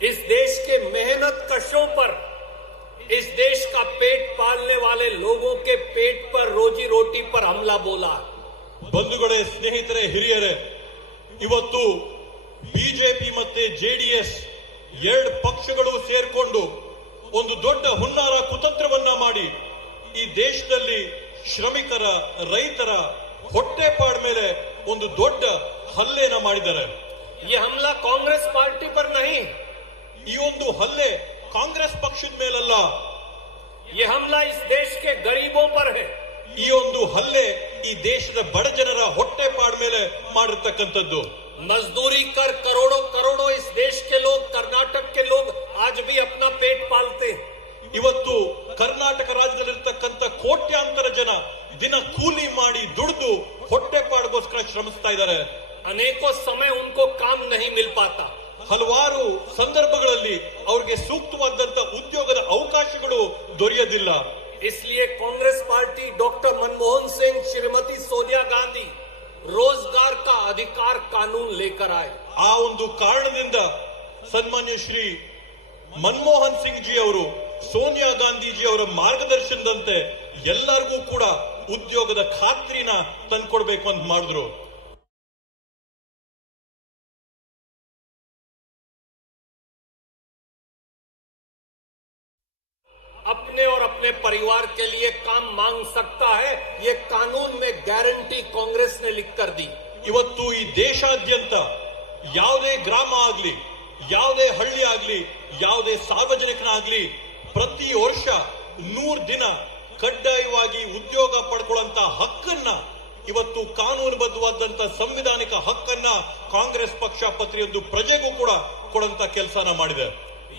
इस देश के मेहनत कशों पर, इस देश का पेट पालने वाले लोगों के पेट पर, रोजी रोटी पर हमला बोला। ಬಂಧುಗಳೇ, ಸ್ನೇಹಿತರೆ, ಹಿರಿಯರೇ, ಇವತ್ತು ಬಿಜೆಪಿ ಮತ್ತೆ ಜೆಡಿಎಸ್ ಎರಡು ಪಕ್ಷಗಳು ಸೇರ್ಕೊಂಡು ಒಂದು ದೊಡ್ಡ ಹುನ್ನಾರ ಕುತಂತ್ರವನ್ನ ಮಾಡಿ ಈ ದೇಶದಲ್ಲಿ ಶ್ರಮಿಕರ, ರೈತರ ಹೊಟ್ಟೆಪಾಡ ಮೇಲೆ ಒಂದು ದೊಡ್ಡ ಹಲ್ಲೆನ ಮಾಡಿದ್ದಾರೆ. ये हमला कांग्रेस पार्टी पर नहीं, ಈ ಒಂದು ಹಲ್ಲೆ ಕಾಂಗ್ರೆಸ್ ಪಕ್ಷದ ಮೇಲಲ್ಲ, ये हमला इस देश के गरीबों पर है. ಈ ಒಂದು ಹಲ್ಲೆ ಈ ದೇಶದ ಬಡ ಜನರ ಹೊಟ್ಟೆಪಾಡ ಮೇಲೆ ಮಾಡಿರ್ತಕ್ಕಂಥದ್ದು. मजदूरी कर करोड़ों करोड़ों इस देश के लोग, कर्नाटक के लोग आज भी अपना पेट पालते हैं. ಇವತ್ತು ಕರ್ನಾಟಕ ರಾಜ್ಯದಲ್ಲಿರ್ತಕ್ಕಂಥ ಕೋಟ್ಯಾಂತರ ಜನ ದಿನ ಕೂಲಿ ಮಾಡಿ ದುಡಿದು ಹೊಟ್ಟೆಪಾಡಿಗೋಸ್ಕರ ಶ್ರಮಿಸ್ತಾ ಇದ್ದಾರೆ. अनेकों समय उनको काम नहीं मिल पाता. ಹಲವಾರು ಸಂದರ್ಭಗಳಲ್ಲಿ ಅವರಿಗೆ ಸೂಕ್ತವಾದಂತ ಉದ್ಯೋಗದ ಅವಕಾಶಗಳು ದೊರೆಯೋದಿಲ್ಲ. इसलिए कांग्रेस पार्टी, डॉक्टर मनमोहन सिंह, श्रीमती सोनिया गांधी रोजगार का अधिकार कानून लेकर आए. ಆ ಒಂದು ಕಾರಣದಿಂದ ಸನ್ಮಾನ್ಯ ಶ್ರೀ ಮನಮೋಹನ್ ಸಿಂಗ್ ಜಿ ಅವರು, ಸೋನಿಯಾ ಗಾಂಧೀಜಿ ಅವರ ಮಾರ್ಗದರ್ಶನದಂತೆ ಎಲ್ಲರಿಗೂ ಕೂಡ ಉದ್ಯೋಗದ ಖಾತ್ರಿನ ತಂದ್ಕೊಡ್ಬೇಕು ಅಂತ ಮಾಡಿದ್ರು. अपने और अपने परिवार के लिए काम मांग सकता है, ये कानून में गारंटी कांग्रेस ने लिख कर दी. ಇವತ್ತು ಈ ದೇಶಾದ್ಯಂತ ಯಾವುದೇ ಗ್ರಾಮ ಆಗ್ಲಿ, ಯಾವುದೇ ಹಳ್ಳಿ ಆಗ್ಲಿ, ಯಾವುದೇ ಸಾರ್ವಜನಿಕನಾಗ್ಲಿ ಪ್ರತಿ ವರ್ಷ 100 ದಿನ ಕಡ್ಡಾಯವಾಗಿ ಉದ್ಯೋಗ ಪಡ್ಕೊಳ್ಳುವಂತ ಹಕ್ಕನ್ನ, ಇವತ್ತು ಕಾನೂನುಬದ್ಧವಾದಂತ ಸಂವಿಧಾನಿಕ ಹಕ್ಕನ್ನ ಕಾಂಗ್ರೆಸ್ ಪಕ್ಷ ಪ್ರತಿಯೊಂದು ಪ್ರಜೆಗೂ ಕೂಡ ಕೊಡುವಂತ ಕೆಲಸನ ಮಾಡಿದೆ.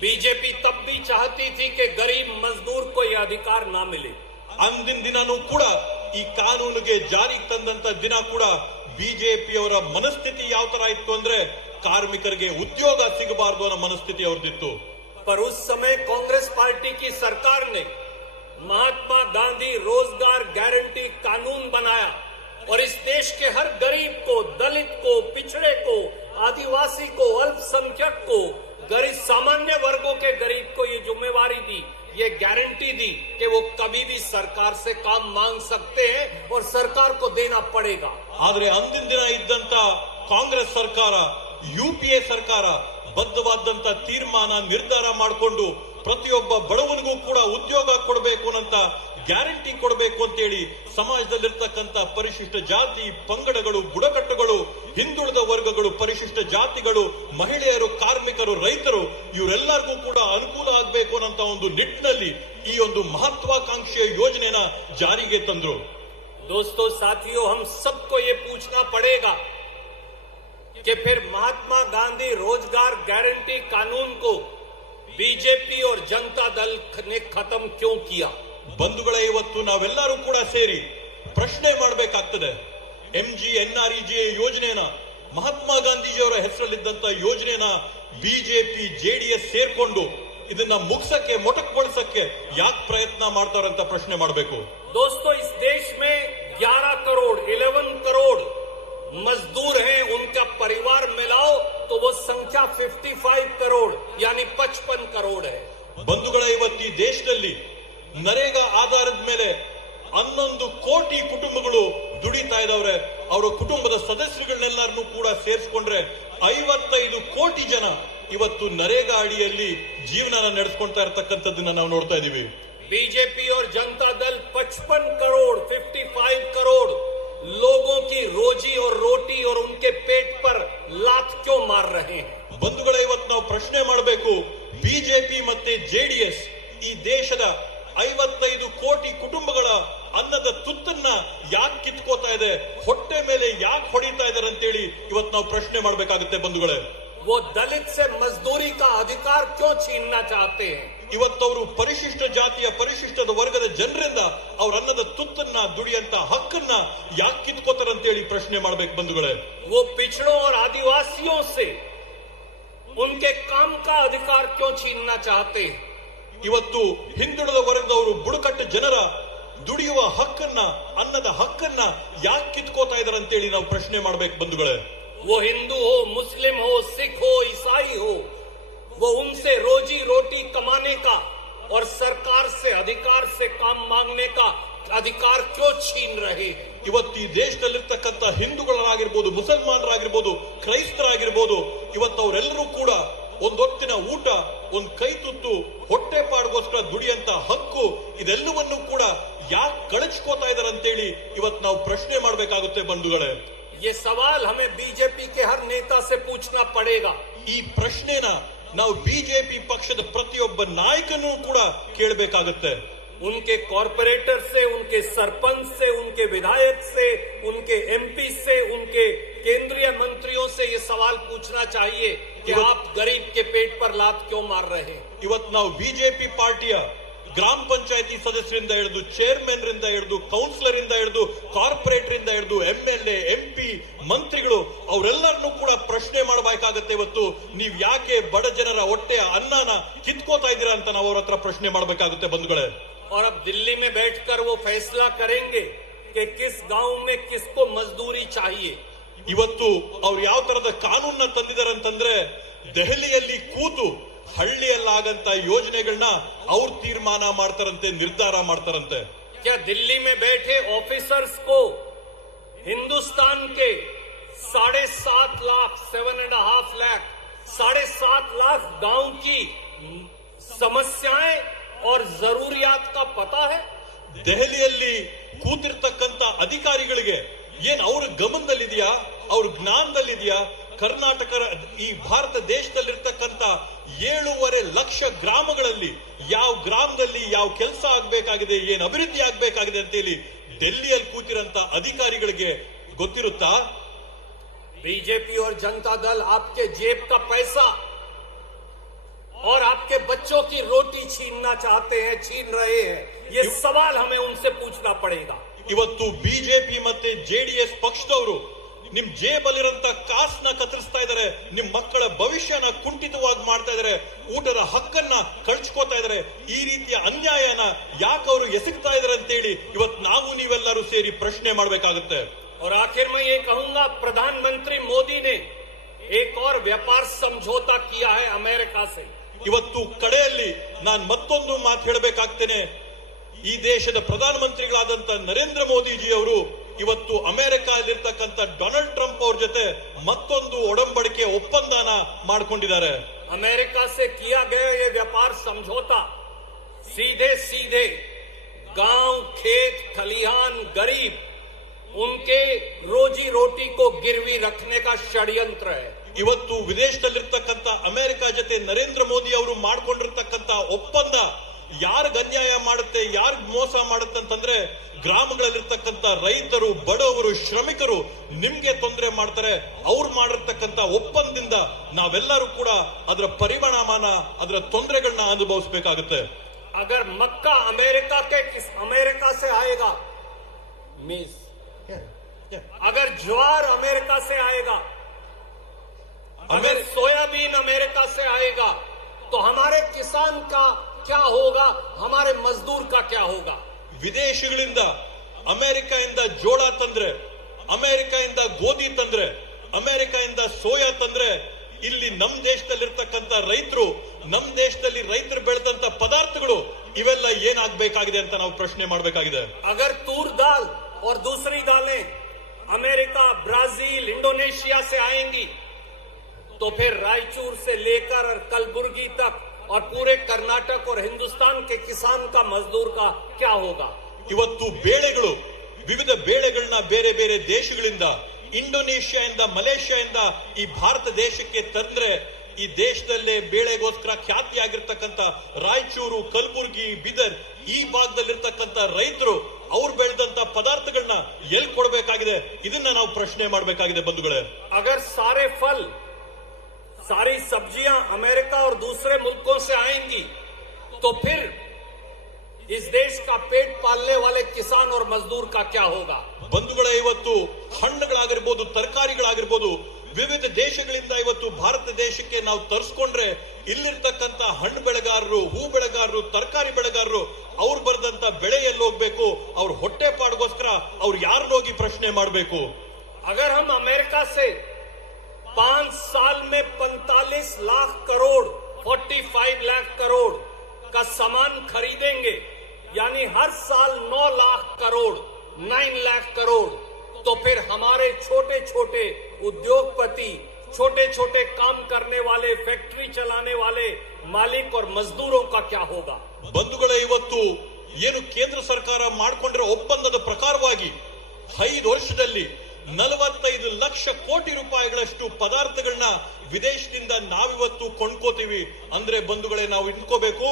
बीजेपी तब भी चाहती थी कि गरीब मजदूर को यह अधिकार ना मिले. ಅಂದಿನ ದಿನನೂ ಕೂಡ ಈ ಕಾನೂನಿಗೆ ಜಾರಿಗೆ ತಂದಂತ ದಿನ ಕೂಡ ಬಿಜೆಪಿಯವರ ಮನಸ್ಥಿತಿ ಯಾವ ತರ ಇತ್ತು ಅಂದ್ರೆ ಕಾರ್ಮಿಕರಿಗೆ ಉದ್ಯೋಗ ಸಿಗಬಾರದು ಅನ್ನೋ ಮನಸ್ಥಿತಿ ಅವ್ರದಿತ್ತು. पर उस समय कांग्रेस पार्टी की सरकार ने महात्मा गांधी रोजगार गारंटी कानून बनाया और इस देश के हर गरीब को, दलित को, पिछड़े को, आदिवासी को, अल्पसंख्यक को, गरीब सामान्य वर्गों के गरीब को ये जिम्मेवारी दी, ये गारंटी दी कि वो कभी भी सरकार से काम मांग सकते हैं और सरकार को देना पड़ेगा. ಆದ್ರೆ ಅಂದಿನ ದಿನ ಇದ್ದಂತ ಕಾಂಗ್ರೆಸ್ ಸರ್ಕಾರ, ಯುಪಿಎ ಸರ್ಕಾರ ಬದ್ಧವಾದಂತ ತೀರ್ಮಾನ, ನಿರ್ಧಾರ ಮಾಡಿಕೊಂಡು ಪ್ರತಿಯೊಬ್ಬ ಬಡವನಿಗೂ ಕೂಡ ಉದ್ಯೋಗ ಕೊಡಬೇಕು ಅಂತ ಗ್ಯಾರಂಟಿ ಕೊಡಬೇಕು ಅಂತೇಳಿ ಸಮಾಜದಲ್ಲಿರ್ತಕ್ಕಂಥ ಪರಿಶಿಷ್ಟ ಜಾತಿ, ಪಂಗಡಗಳು, ಬುಡಕಟ್ಟುಗಳು, ಹಿಂದುಳಿದ ವರ್ಗಗಳು, ಪರಿಶಿಷ್ಟ ಜಾತಿಗಳು, ಮಹಿಳೆಯರು, ಕಾರ್ಮಿಕರು, ರೈತರು ಇವರೆಲ್ಲರಿಗೂ ಕೂಡ ಅನುಕೂಲ ಆಗಬೇಕು ಅನ್ನೋ ಒಂದು ನಿಟ್ಟಿನಲ್ಲಿ ಈ ಒಂದು ಮಹತ್ವಾಕಾಂಕ್ಷೆಯ ಯೋಜನೆನ ಜಾರಿಗೆ ತಂದ್ರು. दोस्तों, साथियों, हम सबको ये पूछना पड़ेगा कि फिर महात्मा गांधी रोजगार गारंटी कानून को बीजेपी और जनता दल ने खत्म क्यों किया? ಬಂಧುಗಳೇ, ಇವತ್ತು ನಾವೆಲ್ಲರೂ ಕೂಡ ಸೇರಿ ಪ್ರಶ್ನೆ ಮಾಡಬೇಕಾಗ್ತದೆ. MGNREGA ಯೋಜನೆನ, ಮಹಾತ್ಮ ಗಾಂಧೀಜಿಯವರ ಹೆಸರಲ್ಲಿದ್ದಂತ ಯೋಜನೆನ ಬಿಜೆಪಿ, ಜೆಡಿಎಸ್ ಸೇರ್ಕೊಂಡು ಇದನ್ನ ಮುಗಿಸಕ್ಕೆ, ಮೊಟಕುಗೊಳಿಸಕ್ಕೆ ಯಾಕೆ ಪ್ರಯತ್ನ ಮಾಡ್ತಾರಂತ ಪ್ರಶ್ನೆ ಮಾಡಬೇಕು. दोस्तों, इस देश में 11 करोड़ 11 करोड़ मजदूर हैं, उनका परिवार मिलाओ तो वो संख्या 55 करोड़ यानी 55 करोड़ है. ಬಂಧುಗಳೇ, ಇವತ್ತು ಈ ದೇಶದಲ್ಲಿ ನರೇಗಾ ಆಧಾರದ ಮೇಲೆ 11 ಕೋಟಿ ಕುಟುಂಬಗಳು ದುಡಿತಾ ಇದಾವ್ರೆ. ಅವರ ಕುಟುಂಬದ ಸದಸ್ಯಗಳನ್ನೆಲ್ಲರನ್ನೂ ಕೂಡ ಸೇರಿಸಿಕೊಂಡ್ರೆ 55 ಕೋಟಿ ಜನ ಇವತ್ತು ನರೇಗಾ ಅಡಿಯಲ್ಲಿ ಜೀವನ ನಡೆಸ್ಕೊಳ್ತಾ ಇರತಕ್ಕಂಥದ್ದನ್ನ ನಾವು ನೋಡ್ತಾ ಇದೀವಿ. बीजेपी और जनता दल 55 करोड़ 55 करोड़ लोगों की रोजी और रोटी और उनके पेट पर लात क्यों मार रहे हैं? ಬಂಧುಗಳೇ, ಇವತ್ತು ನಾವು ಪ್ರಶ್ನೆ ಮಾಡಬೇಕು, ಬಿಜೆಪಿ ಮತ್ತೆ ಜೆಡಿಎಸ್ ಈ ದೇಶದ 55 ಕೋಟಿ ಕುಟುಂಬಗಳ ಅನ್ನದ ತುತ್ತನ್ನ ಯಾಕೆ ಕಿತ್ಕೋತಾ ಇದೆ, ಹೊಟ್ಟೆ ಮೇಲೆ ಯಾಕೆ ಹೊಡಿತಾ ಇದಾರೆ ಅಂತೇಳಿ ಇವತ್ತು ನಾವು ಪ್ರಶ್ನೆ ಮಾಡಬೇಕಾಗುತ್ತೆ. ಬಂಧುಗಳೇ, वो दलित से मजदूरी का अधिकार क्यों छीनना चाहते हैं? ಇವತ್ತವರು ಪರಿಶಿಷ್ಟ ಜಾತಿಯ, ಪರಿಶಿಷ್ಟದ ವರ್ಗದ ಜನರಿಂದ ಅವ್ರ ಅನ್ನದ ತುತ್ತನ್ನ, ದುಡಿಯಂತ ಹಕ್ಕನ್ನ ಯಾಕೆ ಕಿತ್ಕೋತಾರಂತೇಳಿ ಪ್ರಶ್ನೆ ಮಾಡಬೇಕು. ಬಂಧುಗಳೇ, वो पिछड़ों और आदिवासियों से उनके काम का अधिकार क्यों छीनना चाहते हैं? ಇವತ್ತು ಹಿಂದುಳಿದ ವರ್ಗದವರು, ಬುಡಕಟ್ಟು ಜನರ ದುಡಿಯುವ ಹಕ್ಕನ್ನ, ಅನ್ನದ ಹಕ್ಕನ್ನ ಯಾಕೆ ಕಿತ್ಕೋತಾ ಇದಾರೆ ಅಂತೇಳಿ ನಾವು ಪ್ರಶ್ನೆ ಮಾಡಬೇಕು. ಬಂಧುಗಳೇ, वो हिंदू हो, मुस्लिम हो, सिख हो, ईसाई हो, वो उन ಇವತ್ತು ಈ ದೇಶದಲ್ಲಿರ್ತಕ್ಕಂಥ ಹಿಂದೂಗಳಾಗಿರ್ಬೋದು, ಮುಸಲ್ಮಾನರಾಗಿರ್ಬೋದು, ಕ್ರೈಸ್ತರಾಗಿರ್ಬೋದು, ಇವತ್ತು ಅವರೆಲ್ಲರೂ ಕೂಡ ಒಂದೊತ್ತಿನ ಊಟ, ಒಂದ್ ಕೈ ತುತ್ತು, ಹೊಟ್ಟೆ ಪಾಡ್ಗೋಸ್ಕರ ದುಡಿಯಂತ ಹಕ್ಕು, ಇದೆಲ್ಲವನ್ನೂ ಕೂಡ ಯಾಕೆ ಕಳಚ್ಕೋತಾ ಇದಾರೆ ಅಂತೇಳಿ ಇವತ್ತು ನಾವು ಪ್ರಶ್ನೆ ಮಾಡಬೇಕಾಗುತ್ತೆ ಬಂಧುಗಳೇ. ये सवाल हमें बीजेपी के हर नेता से पूछना पड़ेगा. ಈ ಪ್ರಶ್ನೆನ ನಾವು ಬಿಜೆಪಿ ಪಕ್ಷದ ಪ್ರತಿಯೊಬ್ಬ ನಾಯಕನೂ ಕೂಡ ಕೇಳಬೇಕಾಗುತ್ತೆ. उनके कॉर्पोरेटर से, उनके सरपंच से, उनके विधायक से, उनके एमपी से, उनके केंद्रीय मंत्रियों से ये सवाल पूछना चाहिए कि आप गरीब के पेट पर लात क्यों मार रहे हैं. ಇವತ್ತು ನಾವು ಬಿಜೆಪಿ ಪಾರ್ಟಿಯ ಗ್ರಾಮ ಪಂಚಾಯತಿ ಸದಸ್ಯರಿಂದ ಹಿಡಿದು, ಚೇರ್ಮನ್ ರಿಂದ ಹಿಡಿದು, ಕೌನ್ಸಿಲರ್ ಇಂದ ಹಿಡಿದು, ಕಾರ್ಪೊರೇಟರ್ ಇಂದ ಹಿಡಿದು, ಎಂಎಲ್ಎ, ಎಂಪಿ, ಮಂತ್ರಿಗಳು ಅವರೆಲ್ಲರನ್ನೂ ಕೂಡ ಪ್ರಶ್ನೆ ಮಾಡಬೇಕಾಗತ್ತೆ. ಇವತ್ತು ನೀವ್ ಯಾಕೆ ಬಡ ಜನರ ಹೊಟ್ಟೆಯ ಅನ್ನನ ಕಿತ್ಕೋತಾ ಇದ್ದೀರಾ ಅಂತ ನಾವು ಅವ್ರ ಹತ್ರ ಪ್ರಶ್ನೆ ಮಾಡಬೇಕಾಗುತ್ತೆ ಬಂಧುಗಳೇ. और अब दिल्ली में बैठकर वो फैसला करेंगे कि किस गांव में किसको मजदूरी चाहिए. ಇವತ್ತು ಅವ್ರು ಯಾವ ತರದ ಕಾನೂನನ್ನ ತಂದಿದ್ದಾರೆ ಅಂತಂದ್ರೆ, ದೆಹಲಿಯಲ್ಲಿ ಕೂತು ಹಳ್ಳಿಯಲ್ಲಾಗಂತ ಯೋಜನೆಗಳನ್ನ ಅವ್ರು ತೀರ್ಮಾನ ಮಾಡ್ತಾರಂತೆ, ನಿರ್ಧಾರ ಮಾಡ್ತಾರಂತೆ. क्या दिल्ली में बैठे ऑफिसर्स को हिंदुस्तान के 7.5 लाख 7.5 लाख 7.5 लाख गांव की समस्याएं और जरूरियात का पता है. ದೆಹಲಿಯಲ್ಲಿ ಕೂತಿರ್ತಕ್ಕಂಥ ಅಧಿಕಾರಿಗಳಿಗೆ ಏನ್ ಅವ್ರ ಗಮನದಲ್ಲಿದೆಯಾ, ಅವ್ರ ಜ್ಞಾನದಲ್ಲಿದೆಯಾ? ಕರ್ನಾಟಕ, ಈ ಭಾರತ ದೇಶದಲ್ಲಿರ್ತಕ್ಕಂಥ 7.5 ಲಕ್ಷ ಗ್ರಾಮಗಳಲ್ಲಿ ಯಾವ ಗ್ರಾಮದಲ್ಲಿ ಯಾವ ಕೆಲಸ ಆಗ್ಬೇಕಾಗಿದೆ, ಏನ್ ಅಭಿವೃದ್ಧಿ ಆಗ್ಬೇಕಾಗಿದೆ ಅಂತೇಳಿ ಡೆಲ್ಲಿಯಲ್ಲಿ ಕೂತಿರಂತ ಅಧಿಕಾರಿಗಳಿಗೆ ಗೊತ್ತಿರುತ್ತಾ? बीजेपी और जनता दल आपके जेब का पैसा और आपके बच्चों की रोटी छीनना चाहते हैं, छीन रहे हैं. ये सवाल हमें उनसे पूछना पड़ेगा. ಇವತ್ತು ಬಿಜೆಪಿ ಮತ್ತೆ ಜೆಡಿಎಸ್ ಪಕ್ಷದವರು ನಿಮ್ ಜೇಬಲ್ಲಿರಂತ ಕಾಸನ್ನ ಕತ್ತರಿಸ್ತಾ ಇದಾರೆ, ನಿಮ್ ಮಕ್ಕಳ ಭವಿಷ್ಯನ ಕುಂಠಿತವಾಗಿ ಮಾಡ್ತಾ ಇದಾರೆ, ಊಟದ ಹಕ್ಕನ್ನ ಕಳ್ಚ್ಕೋತಾ ಇದಾರೆ. ಈ ರೀತಿಯ ಅನ್ಯಾಯನ ಯಾಕೆ ಅವರು ಎಸಗ್ತಾ ಇದಾರೆ ಅಂತೇಳಿ ಇವತ್ತು ನಾವು ನೀವೆಲ್ಲರೂ ಸೇರಿ ಪ್ರಶ್ನೆ ಮಾಡಬೇಕಾಗುತ್ತೆ. और आखिर में ये कहूंगा, प्रधानमंत्री मोदी ने एक और व्यापार समझौता किया है अमेरिका से. ಇವತ್ತು ಕಡೆಯಲ್ಲಿ ನಾನು ಮತ್ತೊಂದು ಮಾತು ಹೇಳಬೇಕಾಗ್ತೇನೆ. ಈ ದೇಶದ ಪ್ರಧಾನಮಂತ್ರಿಗಳಾದಂತ ನರೇಂದ್ರ ಮೋದಿಜಿ ಅವರು ಇವತ್ತು ಅಮೆರಿಕದಲ್ಲಿರ್ತಕ್ಕಂಥ ಡೊನಾಲ್ಡ್ ಟ್ರಂಪ್ ಅವ್ರ ಜೊತೆ ಮತ್ತೊಂದು ಒಡಂಬಡಿಕೆ ಒಪ್ಪಂದನ ಮಾಡಿಕೊಂಡಿದ್ದಾರೆ. अमेरिका से किया गया ये व्यापार समझौता सीधे सीधे गांव, खेत, खलिहान, गरीब, उनके रोजी रोटी को गिरवी रखने का षड्यंत्र है. ಇವತ್ತು ವಿದೇಶದಲ್ಲಿರ್ತಕ್ಕಂಥ ಅಮೆರಿಕ ಜೊತೆ ನರೇಂದ್ರ ಮೋದಿ ಅವರು ಮಾಡ್ಕೊಂಡಿರ್ತಕ್ಕಂಥ ಒಪ್ಪಂದ ಯಾರಿಗ ಅನ್ಯಾಯ ಮಾಡುತ್ತೆ, ಯಾರಿಗ್ ಮೋಸ ಮಾಡುತ್ತೆ ಅಂತಂದ್ರೆ, ಗ್ರಾಮಗಳಲ್ಲಿರ್ತಕ್ಕಂಥ ರೈತರು, ಬಡವರು, ಶ್ರಮಿಕರು ನಿಮ್ಗೆ ತೊಂದರೆ ಮಾಡ್ತಾರೆ. ಅವ್ರು ಮಾಡಿರ್ತಕ್ಕಂಥ ಒಪ್ಪಂದದಿಂದ ನಾವೆಲ್ಲರೂ ಕೂಡ ಅದರ ಪರಿಣಾಮನ, ಅದರ ತೊಂದರೆಗಳನ್ನ ಅನುಭವಿಸಬೇಕಾಗುತ್ತೆ. अगर मक्का अमेरिका से आएगा, मिस अगर ज्वार अमेरिका से आएगा, अगर सोयाबीन अमेरिका से आएगा, तो हमारे किसान का क्या होगा, हमारे मजदूर का क्या होगा? ವಿದೇಶಗಳಿಂದ ಅಮೆರಿಕದಿಂದ ಜೋಳ ತಂದ್ರೆ, ಅಮೆರಿಕದಿಂದ ಗೋಧಿ ತಂದ್ರೆ, ಅಮೆರಿಕದಿಂದ ಸೋಯಾ ತಂದ್ರೆ, ಇಲ್ಲಿ ನಮ್ ದೇಶದಲ್ಲಿರ್ತಕ್ಕಂಥ ರೈತರು, ನಮ್ ದೇಶದಲ್ಲಿ ರೈತರು ಬೆಳೆದಂತ ಪದಾರ್ಥಗಳು ಇವೆಲ್ಲ ಏನಾಗಬೇಕಾಗಿದೆ ಅಂತ ನಾವು ಪ್ರಶ್ನೆ ಮಾಡಬೇಕಾಗಿದೆ. अगर तूर दाल और दूसरी दालें अमेरिका, ब्राजील, इंडोनेशिया से आएंगी, तो फिर रायचूर से लेकर और कलबुर्गी तक और पूरे कर्नाटक और हिंदुस्तान के किसान का, मजदूर का क्या होगा? ಇವತ್ತು ಬೇಳೆಗಳು, ವಿವಿಧ ಬೇಳೆಗಳನ್ನ ಬೇರೆ ಬೇರೆ ದೇಶಗಳಿಂದ, ಇಂಡೋನೇಷ್ಯಾದಿಂದ, ಮಲೇಷ್ಯಾದಿಂದ ಈ ಭಾರತ ದೇಶಕ್ಕೆ ತಂದ್ರೆ, ಈ ದೇಶದಲ್ಲೇ ಬೇಳೆಗೋಸ್ಕರ ಖ್ಯಾತಿಯಾಗಿರ್ತಕ್ಕಂಥ ರಾಯಚೂರು, ಕಲಬುರ್ಗಿ, ಬೀದರ್ ಈ ಭಾಗದಲ್ಲಿರ್ತಕ್ಕಂಥ ರೈತರು ಅವ್ರು ಬೆಳೆದಂತ ಪದಾರ್ಥಗಳನ್ನ ಎಲ್ಲಿ ಕೊಡಬೇಕಾಗಿದೆ, ಇದನ್ನ ನಾವು ಪ್ರಶ್ನೆ ಮಾಡಬೇಕಾಗಿದೆ ಬಂಧುಗಳೇ. अगर सारे फल, सारी सब्जियां अमेरिका और दूसरे मुल्कों से आएंगी, तो फिर इस देश का पेट पालने वाले किसान और मजदूर का क्या होगा? ಬಂಧುಗಳೇ, ಇವತ್ತು ಹಣ್ಣುಗಳಾಗಿರ್ಬೋದು, ತರಕಾರಿಗಳಾಗಿರ್ಬೋದು, ವಿವಿಧ ದೇಶಗಳಿಂದ ಇವತ್ತು ಭಾರತ ದೇಶಕ್ಕೆ ನಾವು ತರಿಸ್ಕೊಂಡ್ರೆ, ಇಲ್ಲಿರ್ತಕ್ಕಂಥ ಹಣ್ಣು ಬೆಳೆಗಾರರು, ಹೂ ಬೆಳೆಗಾರರು, ತರಕಾರಿ ಬೆಳೆಗಾರರು ಅವ್ರು ಬರೆದಂತ ಬೆಳೆ ಎಲ್ಲಿ ಹೋಗ್ಬೇಕು? ಅವ್ರ ಹೊಟ್ಟೆ ಪಾಡ್ಗೋಸ್ಕರ ಅವ್ರು ಯಾರನ್ನೋಗಿ ಪ್ರಶ್ನೆ ಮಾಡಬೇಕು? अगर हम अमेरिका से 5 साल में 45 लाख करोड़ 45 लाख करोड़ का सामान खरीदेंगे, यानी हर साल 9 लाख करोड़ 9 लाख करोड़, तो फिर हमारे छोटे छोटे उद्योगपति, छोटे छोटे काम करने वाले, फैक्ट्री चलाने वाले मालिक और मजदूरों का क्या होगा? ಬಂಧುಗಳೇ, ಇವತ್ತು ಏನು ಕೇಂದ್ರ ಸರ್ಕಾರ ಮಾಡಿಕೊಂಡಿರೋ ಒಪ್ಪಂದದ ಪ್ರಕಾರವಾಗಿ 5 ವರ್ಷದಲ್ಲಿ 45 ಲಕ್ಷ ಕೋಟಿ ರೂಪಾಯಿಗಳಷ್ಟು ಪದಾರ್ಥಗಳನ್ನ ವಿದೇಶದಿಂದ ನಾವಿವತ್ತು ಕೊಂಡ್ಕೋತೀವಿ ಅಂದ್ರೆ ಬಂಧುಗಳೇ, ನಾವು ಇಟ್ಕೋಬೇಕು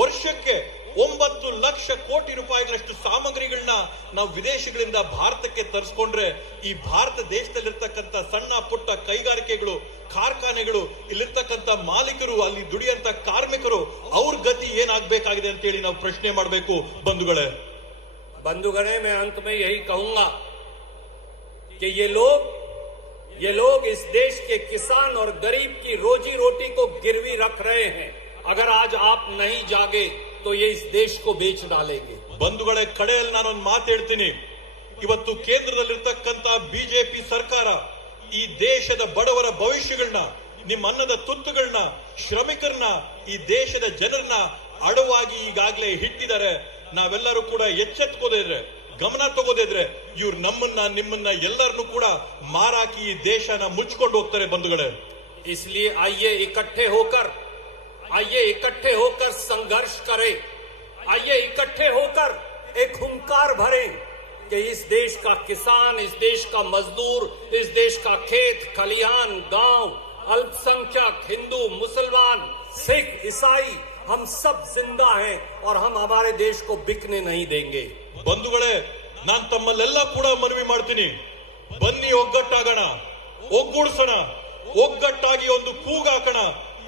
ವರ್ಷಕ್ಕೆ 9 ಲಕ್ಷ ಕೋಟಿ ರೂಪಾಯಿಗಳಷ್ಟು ಸಾಮಗ್ರಿಗಳನ್ನ ನಾವು ವಿದೇಶಗಳಿಂದ ಭಾರತಕ್ಕೆ ತರಿಸ್ಕೊಂಡ್ರೆ ಈ ಭಾರತ ದೇಶದಲ್ಲಿರ್ತಕ್ಕಂಥ ಸಣ್ಣ ಪುಟ್ಟ ಕೈಗಾರಿಕೆಗಳು, ಕಾರ್ಖಾನೆಗಳು, ಇಲ್ಲಿರ್ತಕ್ಕಂಥ ಮಾಲೀಕರು, ಅಲ್ಲಿ ದುಡಿಯಂತ ಕಾರ್ಮಿಕರು, ಅವ್ರ ಗತಿ ಏನಾಗಬೇಕಾಗಿದೆ ಅಂತ ಹೇಳಿ ನಾವು ಪ್ರಶ್ನೆ ಮಾಡಬೇಕು ಬಂಧುಗಳೇ. मैं अंत में यही कहूंगा कि ये लोग इस देश के किसान और गरीब की रोजी रोटी को गिरवी रख रहे हैं. अगर आज आप नहीं जागे तो ये इस देश को बेच डालेंगे. ಬಂಧುಗಳೇ, ಕಡೆಯಲ್ಲಿ ನಾನೊಂದು ಮಾತು ಹೇಳ್ತೀನಿ. ಇವತ್ತು ಕೇಂದ್ರದಲ್ಲಿರ್ತಕ್ಕಂಥ ಬಿಜೆಪಿ ಸರ್ಕಾರ ಈ ದೇಶದ ಬಡವರ ಭವಿಷ್ಯಗಳನ್ನ, ನಿಮ್ಮ ಅನ್ನದ ತುತ್ತುಗಳನ್ನ, ಶ್ರಮಿಕರನ್ನ, ಈ ದೇಶದ ಜನರನ್ನ ಅಡವಾಗಿ ಈಗಾಗಲೇ ಇಟ್ಟಿದ್ದಾರೆ. ನಾವೆಲ್ಲರೂ ಕೂಡ ಎಚ್ಚೆತ್ಕೋದಿದ್ರೆ, ಗಮನ ತಗೋದಿದ್ರೆ ಇವ್ರು ನಮ್ಮನ್ನ ನಿಮ್ಮನ್ನ ಎಲ್ಲರನ್ನೂ ಕೂಡ ಮಾರಾಕಿ ಈ ದೇಶನ ಮುಚ್ಚಿಕೊಂಡು ಹೋಗ್ತಾರೆ ಬಂಧುಗಳೇ. इसलिए आइए इकट्ठे होकर संघर्ष करें. आइए इकट्ठे होकर एक हुंकार भरें कि इस देश का किसान, इस देश का मजदूर, इस देश का खेत खलिहान, गांव, अल्पसंख्यक, हिंदू, मुसलमान, सिख, ईसाई, हम सब जिंदा हैं और हम हमारे देश को बिकने नहीं देंगे. ಬಂಧುಗಳೇ, ನಾನು ತಮ್ಮಲ್ಲೆಲ್ಲ ಕೂಡ ಮನವಿ ಮಾಡ್ತೀನಿ, ಬನ್ನಿ ಒಗ್ಗಟ್ಟಾಗೋಣ, ಒಗ್ಗೂಡಿಸೋಣ, ಒಗ್ಗಟ್ಟಾಗಿ ಒಂದು ಕೂಗಾಕೋಣ.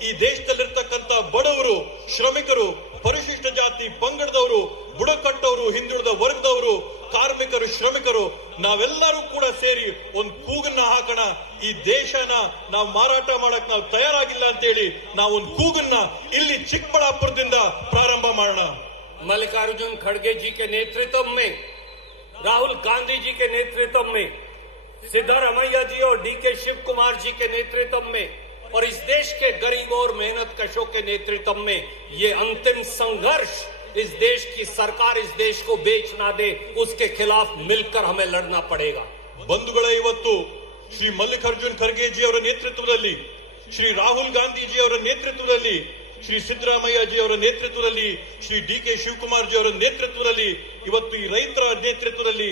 ಈ ದೇಶದಲ್ಲಿರ್ತಕ್ಕಂಥ ಬಡವರು, ಶ್ರಮಿಕರು, ಪರಿಶಿಷ್ಟ ಜಾತಿ ಪಂಗಡದವರು, ಬುಡಕಟ್ಟವರು, ಹಿಂದುಳಿದ ವರ್ಗದವರು, ಕಾರ್ಮಿಕರು, ಶ್ರಮಿಕರು, ನಾವೆಲ್ಲರೂ ಕೂಡ ಸೇರಿ ಒಂದು ಕೂಗನ್ನ ಹಾಕೋಣ. ಈ ದೇಶನ ನಾವು ಮಾರಾಟ ಮಾಡಕ್ ನಾವು ತಯಾರಾಗಿಲ್ಲ ಅಂತ ಹೇಳಿ ನಾವು ಒಂದು ಕೂಗನ್ನ ಇಲ್ಲಿ ಚಿಕ್ಕಬಳ್ಳಾಪುರದಿಂದ ಪ್ರಾರಂಭ ಮಾಡೋಣ. मल्लिकार्जुन खड़गे जी के नेतृत्व में, राहुल गांधी जी के नेतृत्व में, सिद्धारमैया जी और डीके शिव कुमार जी के नेतृत्व में और इस देश के गरीबों और मेहनत कशों के नेतृत्व में ये अंतिम संघर्ष, इस देश की सरकार इस देश को बेच ना दे, उसके खिलाफ मिलकर हमें लड़ना पड़ेगा. ಬಂಧುಗಳೇ, ಇವತ್ತು ಶ್ರೀ ಮಲ್ಲಿಕಾರ್ಜುನ್ ಖರ್ಗೆ ಜಿ ಅವರ ನೇತೃತ್ವದಲ್ಲಿ, ಶ್ರೀ ರಾಹುಲ್ ಗಾಂಧಿ ಜಿ ಅವರ ನೇತೃತ್ವದಲ್ಲಿ, ಶ್ರೀ ಸಿದ್ದರಾಮಯ್ಯ ಜಿ ಅವರ ನೇತೃತ್ವದಲ್ಲಿ, ಶ್ರೀ ಡಿಕೆ ಶಿವಕುಮಾರ್ ಜಿ ಅವರ ನೇತೃತ್ವದಲ್ಲಿ, ಇವತ್ತು ಈ ರೈತರ ನೇತೃತ್ವದಲ್ಲಿ,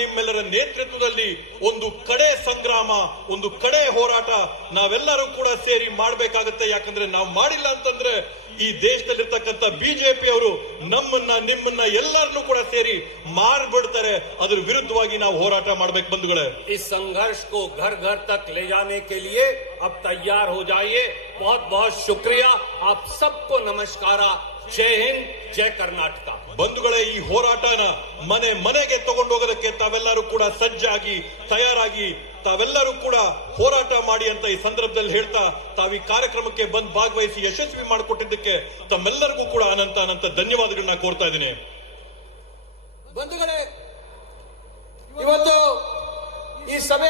ನಿಮ್ಮೆಲ್ಲರ ನೇತೃತ್ವದಲ್ಲಿ ಒಂದು ಕಡೆ ಸಂಗ್ರಾಮ, ಒಂದು ಕಡೆ ಹೋರಾಟ ನಾವೆಲ್ಲರೂ ಕೂಡ ಸೇರಿ ಮಾಡಬೇಕಾಗತ್ತೆ. ಯಾಕಂದ್ರೆ ನಾವು ಮಾಡಿಲ್ಲ ಅಂತಂದ್ರೆ ಈ ದೇಶದಲ್ಲಿರ್ತಕ್ಕಂಥ ಬಿಜೆಪಿ ಅವರು ನಿಮ್ಮನ್ನ ಎಲ್ಲರನ್ನೂ ಕೂಡ ಸೇರಿ ಮಾರ್ಬಿಡ್ತಾರೆ. ಅದ್ರ ವಿರುದ್ಧವಾಗಿ ನಾವು ಹೋರಾಟ ಮಾಡಬೇಕು ಬಂಧುಗಳೇ. इस संघर्ष को घर घर तक ले जाने के लिए अब तैयार हो जाइए. बहुत बहुत शुक्रिया. आप सबको नमस्कार. जय हिंद, जय कर्नाटक. ಬಂಧುಗಳೇ, ಈ ಹೋರಾಟನ ಮನೆ ಮನೆಗೆ ತಗೊಂಡು ಹೋಗೋದಕ್ಕೆ ತಾವೆಲ್ಲರೂ ಕೂಡ ಸಜ್ಜಾಗಿ, ತಯಾರಾಗಿ, ತಾವೆಲ್ಲರೂ ಕೂಡ ಹೋರಾಟ ಮಾಡಿ ಅಂತ ಈ ಸಂದರ್ಭದಲ್ಲಿ ಹೇಳ್ತಾ, ತಾವು ಈ ಕಾರ್ಯಕ್ರಮಕ್ಕೆ ಬಂದು ಭಾಗವಹಿಸಿ ಯಶಸ್ವಿ ಮಾಡಿಕೊಟ್ಟಿದ್ದಕ್ಕೆ ತಮ್ಮೆಲ್ಲರಿಗೂ ಕೂಡ ಅನಂತ ಧನ್ಯವಾದಗಳನ್ನ ಕೋರ್ತಾ ಇದ್ದೀನಿ. ಬಂಧುಗಳೇ, ಇವತ್ತು ಈ ಸಭೆ